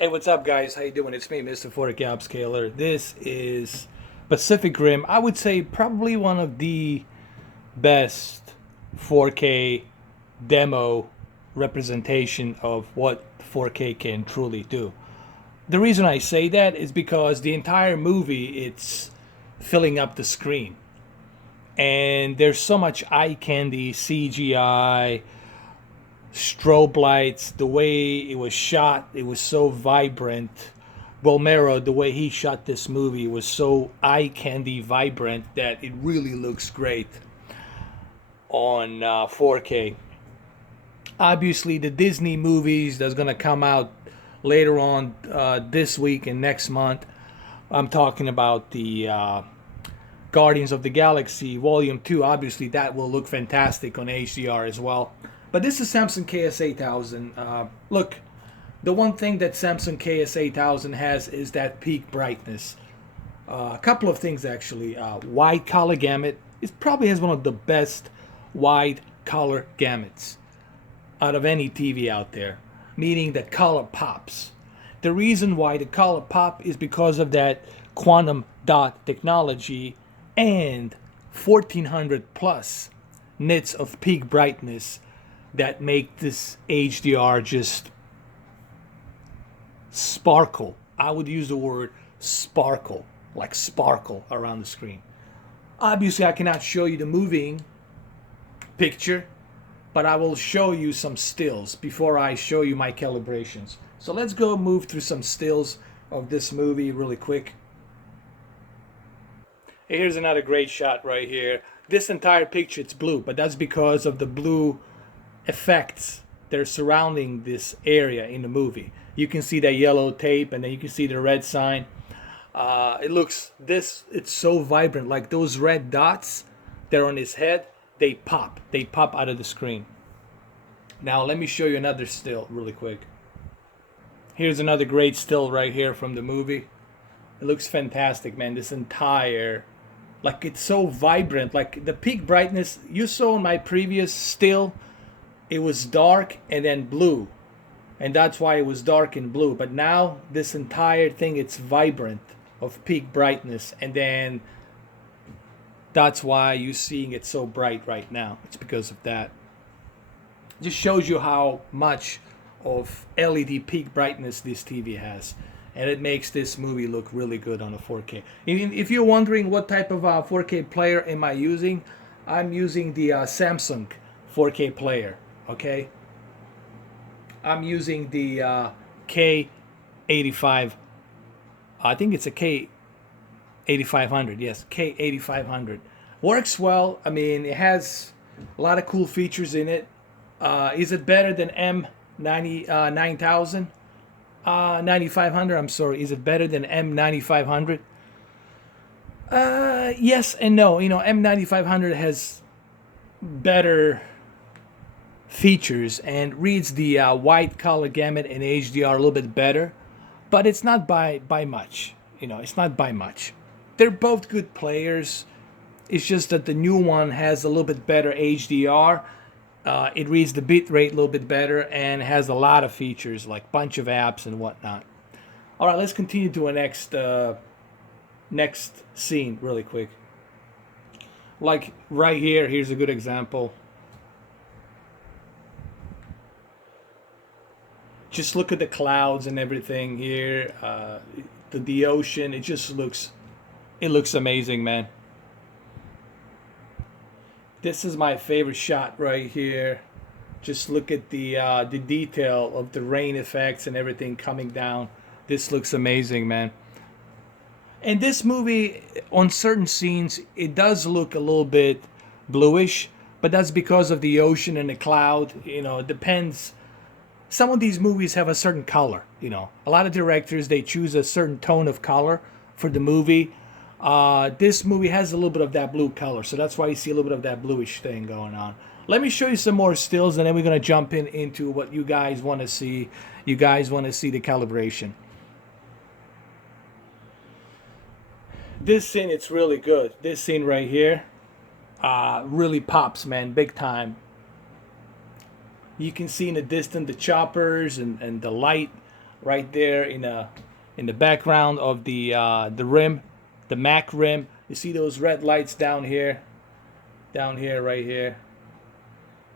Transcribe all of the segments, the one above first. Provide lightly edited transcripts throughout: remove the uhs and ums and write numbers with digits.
Hey, what's up, guys? How you doing? It's me, Mr. 4K Upscaler. This is Pacific Rim. I would say probably one of the best 4K demo representation of what 4K can truly do. The reason I say that is because the entire movie it's filling up the screen, and there's so much eye candy, CGI, strobe lights, the way it was shot, it was so vibrant. Romero, the way he shot this movie was so eye candy vibrant that it really looks great on 4K. Obviously, the Disney movies that's gonna come out later on this week and next month. I'm talking about the Guardians of the Galaxy Volume 2. Obviously, that will look fantastic on HDR as well. But this is Samsung KS-8000. Look, the one thing that Samsung KS-8000 has is that peak brightness. A couple of things actually. Wide color gamut. It probably has one of the best wide color gamuts out of any TV out there, meaning that color pops. The reason why the color pop is because of that quantum dot technology and 1400 plus nits of peak brightness that make this HDR just sparkle. I would use the word sparkle, like sparkle around the screen. Obviously, I cannot show you the moving picture, but I will show you some stills before I show you my calibrations. So let's go move through some stills of this movie really quick. Here's another great shot right here. This entire picture, it's blue, but that's because of the blue effects that are surrounding this area in the movie. You can see that yellow tape, and then you can see the red sign. It's so vibrant, like those red dots that are on his head, they pop out of the screen. Now let me show you another still really quick. Here's another great still right here from the movie. It looks fantastic, man. This entire, like, it's so vibrant, like the peak brightness you saw in my previous still, it was dark and then blue, and that's why it was dark and blue. But now this entire thing, it's vibrant of peak brightness, and then that's why you're seeing it so bright right now. It's because of that. It just shows you how much of LED peak brightness this TV has, and it makes this movie look really good on a 4K. If you're wondering what type of 4K player am I using, I'm using the Samsung 4K player. Okay, I'm using the K85. I think it's a K8500. Yes, K8500 works well. I mean, it has a lot of cool features in it. Is it better than M90 9500? I'm sorry. Is it better than M9500? Yes and no. You know, M9500 has better features and reads the wide color gamut and HDR a little bit better, but it's not by much. You know, it's not by much. They're both good players. It's just that the new one has a little bit better HDR. It reads the bit rate a little bit better and has a lot of features like bunch of apps and whatnot. All right, let's continue to a next scene really quick. Like right here, here's a good example. Just look at the clouds and everything here. The ocean. It looks amazing, man. This is my favorite shot right here. Just look at the detail of the rain effects and everything coming down. This looks amazing, man. And this movie, on certain scenes, it does look a little bit bluish, but that's because of the ocean and the cloud. You know, it depends. Some of these movies have a certain color. You know, a lot of directors, they choose a certain tone of color for the movie. This movie has a little bit of that blue color, so that's why you see a little bit of that bluish thing going on. Let me show you some more stills, and then we're going to jump into what you guys want to see. You guys want to see the calibration. This scene, it's really good. This scene right here really pops, man, big time. You can see in the distance the choppers and the light right there in the background of the rim, the Mac rim. You see those red lights down here, right here.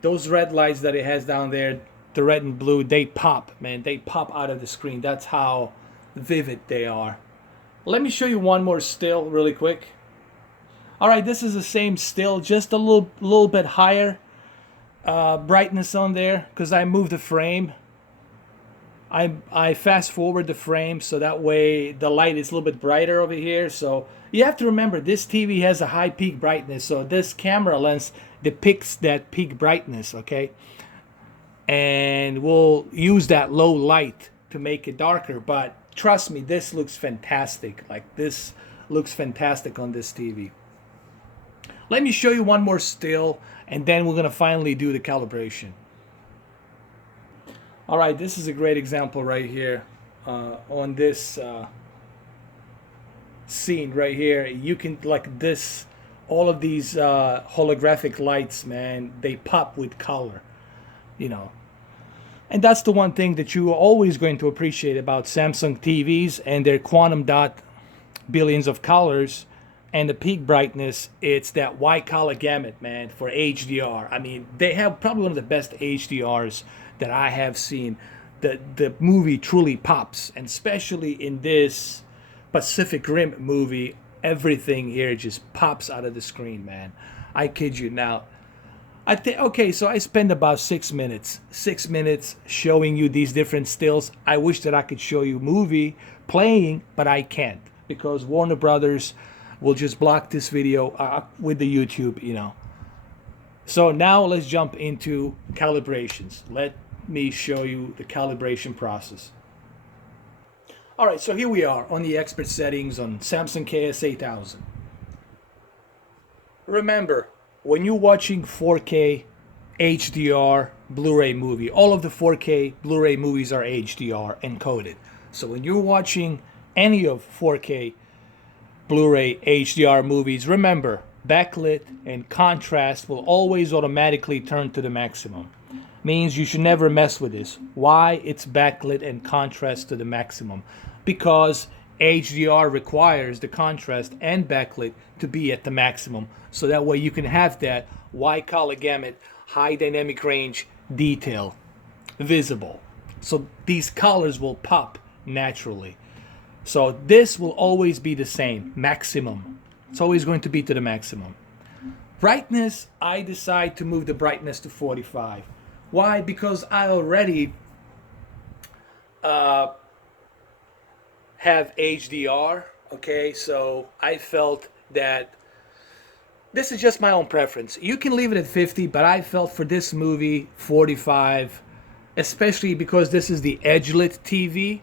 Those red lights that it has down there, the red and blue, they pop, man. They pop out of the screen. That's how vivid they are. Let me show you one more still really quick. All right, this is the same still, just a little bit higher brightness on there because I moved the frame. I fast forward the frame so that way the light is a little bit brighter over here. So you have to remember this TV has a high peak brightness, so this camera lens depicts that peak brightness, okay? And we'll use that low light to make it darker, but trust me, this looks fantastic. Like, this looks fantastic on this TV. Let me show you one more still, and then we're gonna finally do the calibration. All right, this is a great example right here on this scene right here. You can, like this, all of these holographic lights, man, they pop with color, you know. And that's the one thing that you are always going to appreciate about Samsung TVs and their quantum dot billions of colors and the peak brightness. It's that wide color gamut, man, for HDR. I mean, they have probably one of the best HDRs that I have seen. The movie truly pops, and especially in this Pacific Rim movie, everything here just pops out of the screen, man. I kid you now. I think, okay, so I spend about 6 minutes showing you these different stills. I wish that I could show you movie playing, but I can't because Warner Brothers will just block this video with the YouTube, you know. So now let's jump into calibrations. Let me show you the calibration process. All right, so here we are on the expert settings on Samsung KS-8000. Remember, when you're watching 4K HDR Blu-ray movie, all of the 4K Blu-ray movies are HDR encoded. So when you're watching any of 4K Blu-ray HDR movies, remember, backlit and contrast will always automatically turn to the maximum. Means you should never mess with this. Why? It's backlit and contrast to the maximum. Because HDR requires the contrast and backlit to be at the maximum. So that way you can have that wide color gamut, high dynamic range detail visible. So these colors will pop naturally. So this will always be the same, maximum. It's always going to be to the maximum. Brightness, I decide to move the brightness to 45. Why? Because I already have HDR, okay? So I felt that this is just my own preference. You can leave it at 50, but I felt for this movie 45, especially because this is the edge-lit TV,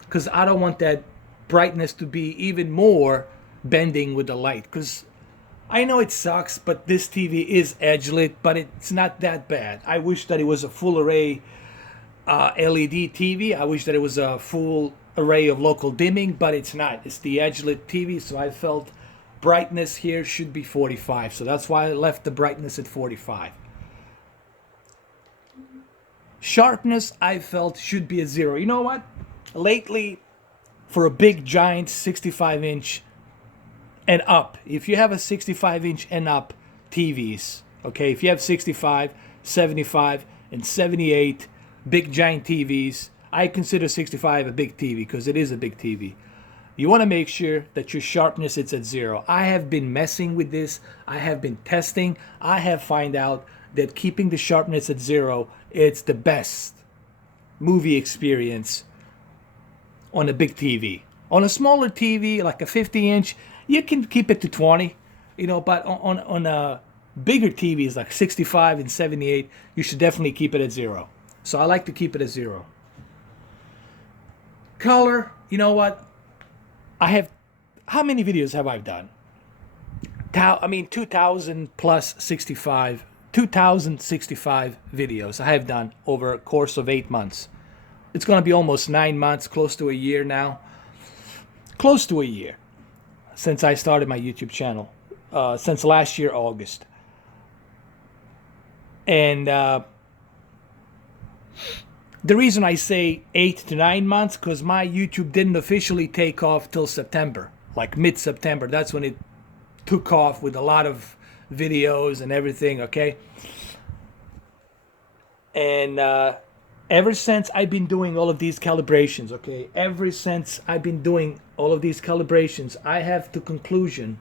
because I don't want that brightness to be even more bending with the light, because I know it sucks, but this TV is edge-lit, but it's not that bad. I wish that it was a full array LED TV. I wish that it was a full array of local dimming, but it's not. It's the edge-lit TV, so I felt brightness here should be 45. So that's why I left the brightness at 45. Sharpness, I felt, should be at 0. You know what? Lately, for a big, giant 65-inch and up, if you have a 65-inch and up TVs, okay, if you have 65, 75, and 78 big giant TVs, I consider 65 a big TV because it is a big TV. You want to make sure that your sharpness is at 0. I have been messing with this. I have been testing. I have found out that keeping the sharpness at 0, it's the best movie experience on a big TV. On a smaller TV, like a 50-inch, you can keep it to 20, you know, but on a bigger TVs like 65 and 78, you should definitely keep it at 0. So I like to keep it at 0. Color, you know what? I have, how many videos have I done? 2,000 plus 65, 2,065 videos I have done over a course of 8 months. It's going to be almost 9 months, close to a year now. Close to a year since I started my YouTube channel, since last year, August. And The reason I say 8 to 9 months, because my YouTube didn't officially take off till September, like mid-September. That's when it took off with a lot of videos and everything, okay? And ever since I've been doing all of these calibrations, okay? Ever since I've been doing all of these calibrations, I have the conclusion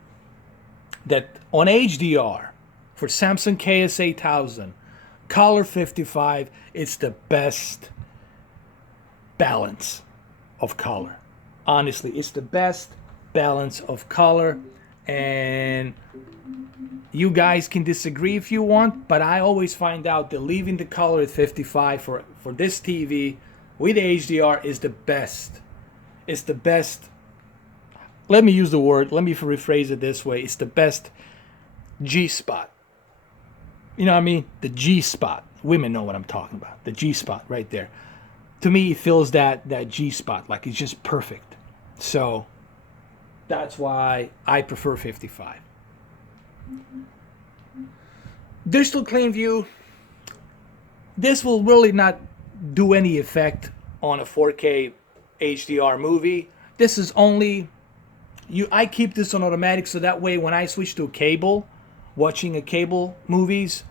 that on HDR, for Samsung KS-8000, color 55, it's the best balance of color. Honestly, it's the best balance of color. And you guys can disagree if you want, but I always find out that leaving the color at 55 for this TV with HDR is the best. It's the best. Let me use the word, let me rephrase it this way. It's the best G spot. You know what I mean? The G spot. Women know what I'm talking about. The G spot right there. To me, it fills that G spot like it's just perfect. So that's why I prefer 55. Digital clean view. This will really not do any effect on a 4K HDR movie. This is only I keep this on automatic so that way when I switch to a cable, watching a cable movies,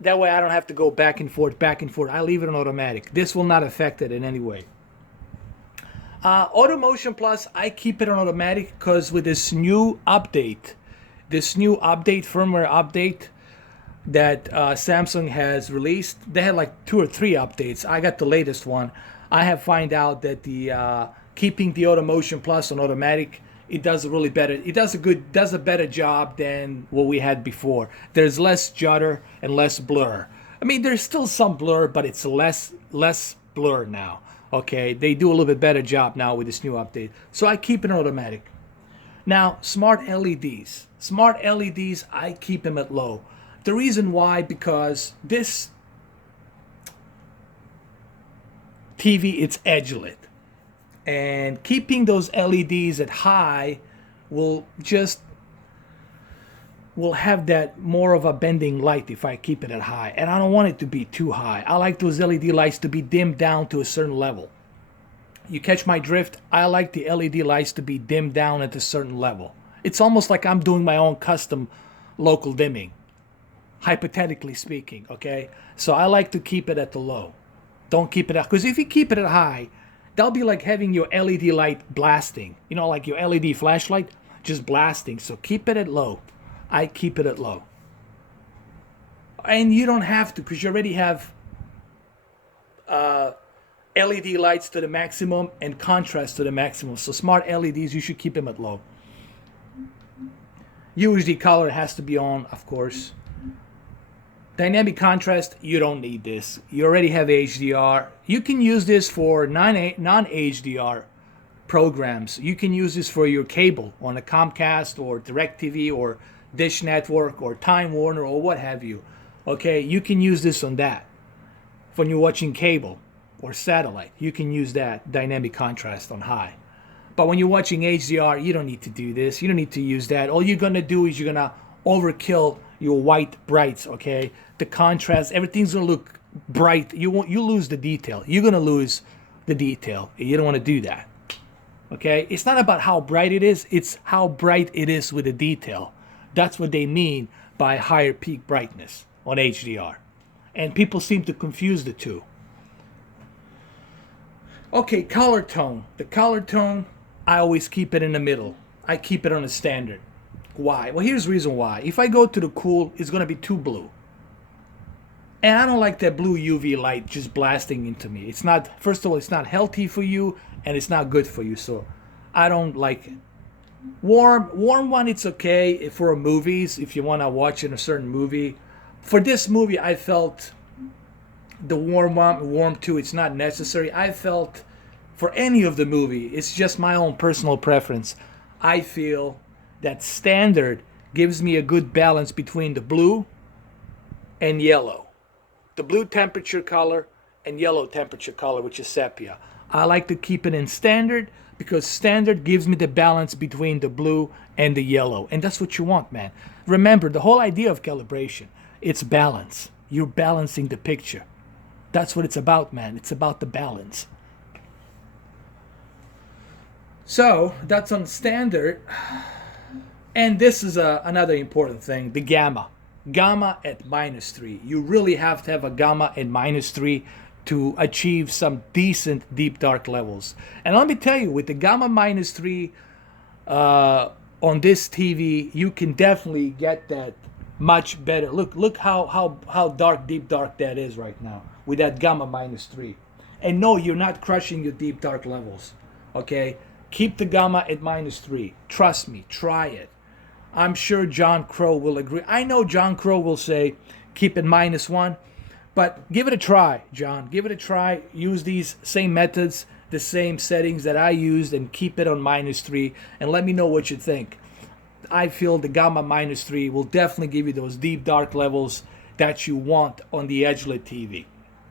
that way I don't have to go back and forth. I leave it on automatic. This will not affect it in any way. Auto Motion Plus, I keep it on automatic because with this new update, firmware update that Samsung has released, they had like 2 or 3 updates. I got the latest one. I have found out that the keeping the Auto Motion Plus on automatic, it does a really better. It does a better job than what we had before. There's less judder and less blur. I mean, there's still some blur, but it's less blur now. Okay, they do a little bit better job now with this new update. So I keep it automatic. Now, smart LEDs. Smart LEDs, I keep them at low. The reason why, because this TV, it's edge lit. And keeping those LEDs at high will have that more of a bending light if I keep it at high. And I don't want it to be too high. I like those LED lights to be dimmed down to a certain level. You catch my drift? I like the LED lights to be dimmed down at a certain level. It's almost like I'm doing my own custom local dimming, hypothetically speaking, okay? So I like to keep it at the low. Don't keep it at, because if you keep it at high, that'll be like having your LED light blasting. You know, like your LED flashlight, just blasting. So keep it at low. I keep it at low. And you don't have to, because you already have LED lights to the maximum and contrast to the maximum. So smart LEDs, you should keep them at low. UHD color has to be on, of course. Dynamic contrast, you don't need this. You already have HDR. You can use this for non-HDR programs. You can use this for your cable on a Comcast or DirecTV or Dish Network or Time Warner or what have you. Okay, you can use this on that. When you're watching cable or satellite, you can use that dynamic contrast on high. But when you're watching HDR, you don't need to do this. You don't need to use that. All you're going to do is you're going to overkill your white brights, okay? The contrast, everything's going to look bright. You lose the detail. You're going to lose the detail. You don't want to do that, okay? It's not about how bright it is. It's how bright it is with the detail. That's what they mean by higher peak brightness on HDR. And people seem to confuse the two. Okay, color tone. The color tone, I always keep it in the middle. I keep it on a standard. Why? Well, here's the reason why. If I go to the cool, it's going to be too blue. And I don't like that blue UV light just blasting into me. It's not, first of all, it's not healthy for you, and it's not good for you. So I don't like it. Warm one, it's okay for movies, if you want to watch in a certain movie. For this movie, I felt the warm too, it's not necessary. I felt for any of the movie, it's just my own personal preference. I feel that standard gives me a good balance between the blue and yellow. The blue temperature color and yellow temperature color, which is sepia. I like to keep it in standard because standard gives me the balance between the blue and the yellow. And that's what you want, man. Remember, the whole idea of calibration, it's balance. You're balancing the picture. That's what it's about, man. It's about the balance. So that's on standard. And this is another important thing, the gamma. Gamma at -3. You really have to have a gamma at -3 to achieve some decent deep dark levels. And let me tell you, with the gamma -3 on this TV, you can definitely get that much better. Look how dark, deep dark that is right now with that gamma -3. And no, you're not crushing your deep dark levels. Okay? Keep the gamma at -3. Trust me, try it. I'm sure John Crow will agree. I know John Crow will say keep it -1, but give it a try, John. Give it a try. Use these same methods, the same settings that I used, and keep it on -3, and let me know what you think. I feel the gamma -3 will definitely give you those deep dark levels that you want on the edge-lit TV.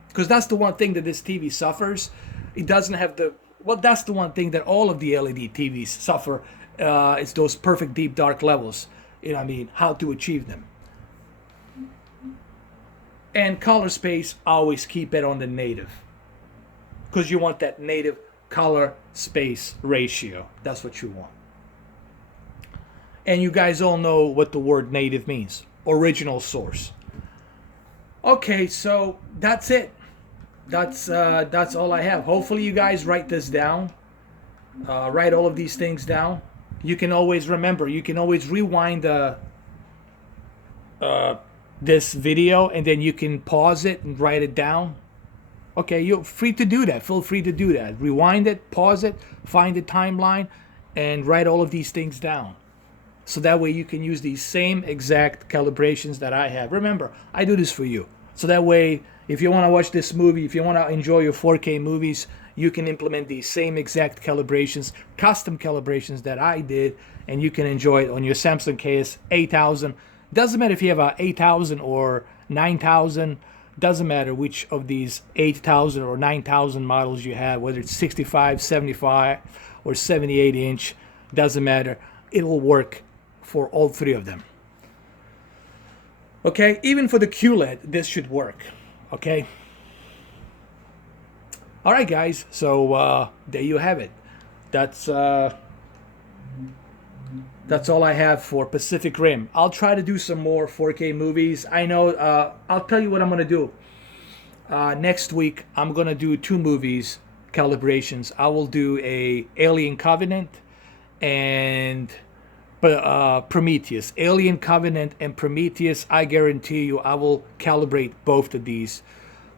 Because that's the one thing that this TV suffers. It doesn't have the... Well, that's the one thing that all of the LED TVs suffer. It's those perfect deep dark levels. You know what I mean? How to achieve them. And color space, always keep it on the native. Because you want that native color space ratio. That's what you want. And you guys all know what the word native means. Original source. Okay, so that's it. That's all I have. Hopefully you guys write this down. Write all of these things down. You can always remember. You can always rewind this video, and then you can pause it and write it down. Okay, you're free to do that. Feel free to do that. Rewind it, pause it, find the timeline, and write all of these things down. So that way you can use these same exact calibrations that I have. Remember, I do this for you. So that way, if you want to watch this movie, if you want to enjoy your 4K movies, you can implement these same exact calibrations, custom calibrations that I did, and you can enjoy it on your Samsung KS-8000. Doesn't matter if you have a 8000 or 9000. Doesn't matter which of these 8000 or 9000 models you have, whether it's 65, 75, or 78 inch. Doesn't matter. It will work for all three of them. Okay, even for the QLED, this should work. Okay. All right, guys. So there you have it. That's all I have for Pacific Rim. I'll try to do some more 4K movies. I know. I'll tell you what I'm gonna do. Next week, I'm gonna do 2 movies calibrations. I will do a Alien Covenant and Prometheus. Alien Covenant and Prometheus. I guarantee you, I will calibrate both of these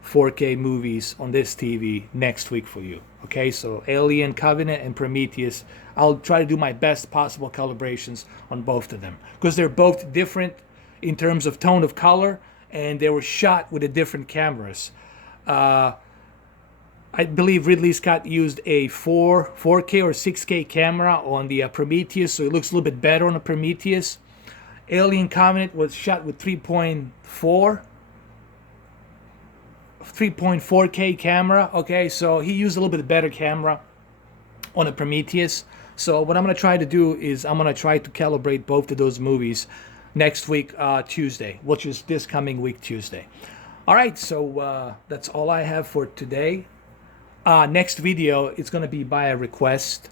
4K movies on this TV next week for you. Okay, so Alien Covenant and Prometheus. I'll try to do my best possible calibrations on both of them because they're both different in terms of tone of color, and they were shot with a different cameras. I believe Ridley Scott used a 4K or 6K camera on the Prometheus, so it looks a little bit better on the Prometheus. Alien Covenant was shot with 3.4K camera. Okay, so he used a little bit better camera on the Prometheus. So what I'm going to try to do is I'm going to try to calibrate both of those movies next week, Tuesday, which is this coming week, Tuesday. All right, so that's all I have for today. Next video, it's going to be by a request.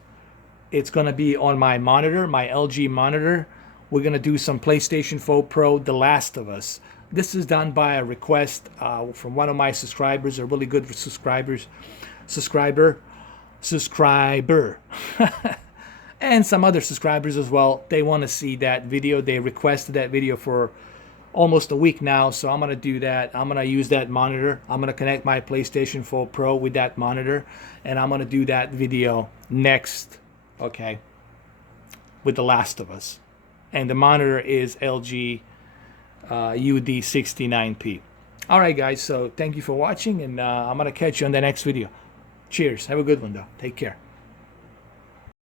It's going to be on my monitor, my LG monitor. We're going to do some PlayStation 4 Pro, The Last of Us. This is done by a request from one of my subscribers, a really good subscriber. And some other subscribers as well. They want to see that video. They requested that video for almost a week now, so I'm going to do that. I'm going to use that monitor. I'm going to connect my PlayStation 4 Pro with that monitor, and I'm going to do that video next, okay, with The Last of Us. And the monitor is LG UD69P. All right, guys, so thank you for watching, and I'm going to catch you on the next video. Cheers. Have a good one, though. Take care.